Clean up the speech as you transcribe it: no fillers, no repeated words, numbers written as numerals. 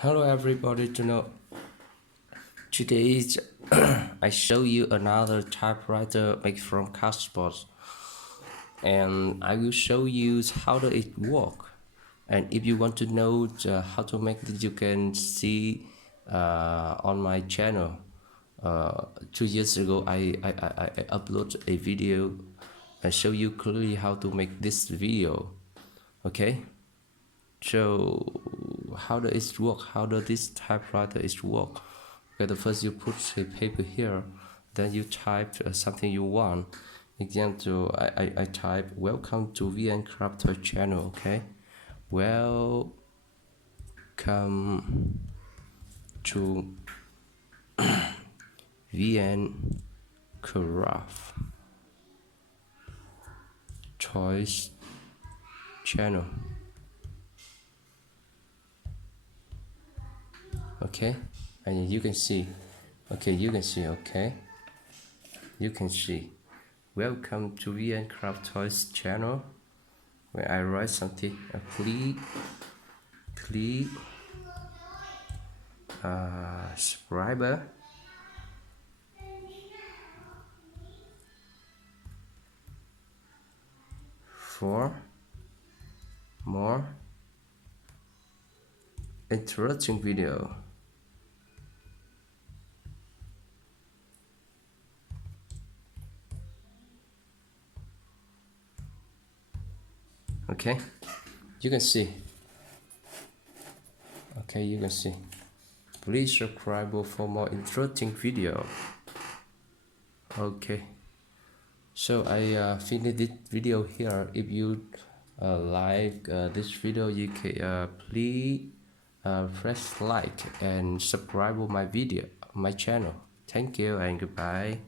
Hello everybody, today I show you another typewriter made from cardboard, and I will show you how does it work. And if you want to know how to make it, you can see on my channel. 2 years ago, I uploaded a video and show you clearly how to make this video. Okay. So how does it work? How does this typewriter is work? Okay, the first you put a paper here, then you type something you want. Example, I type welcome to VN Crafter channel. Okay, welcome to VN Craft Choice channel. Okay, and you can see. Okay, you can see. Okay, you can see. Welcome to VN Craft Toys channel, where I write something. Please subscriber for more interesting video. Okay, you can see. Okay, you can see. Please subscribe for more interesting video. Okay, so I finished this video here. If you like this video, you can please press like and subscribe my video, my channel. Thank you and goodbye.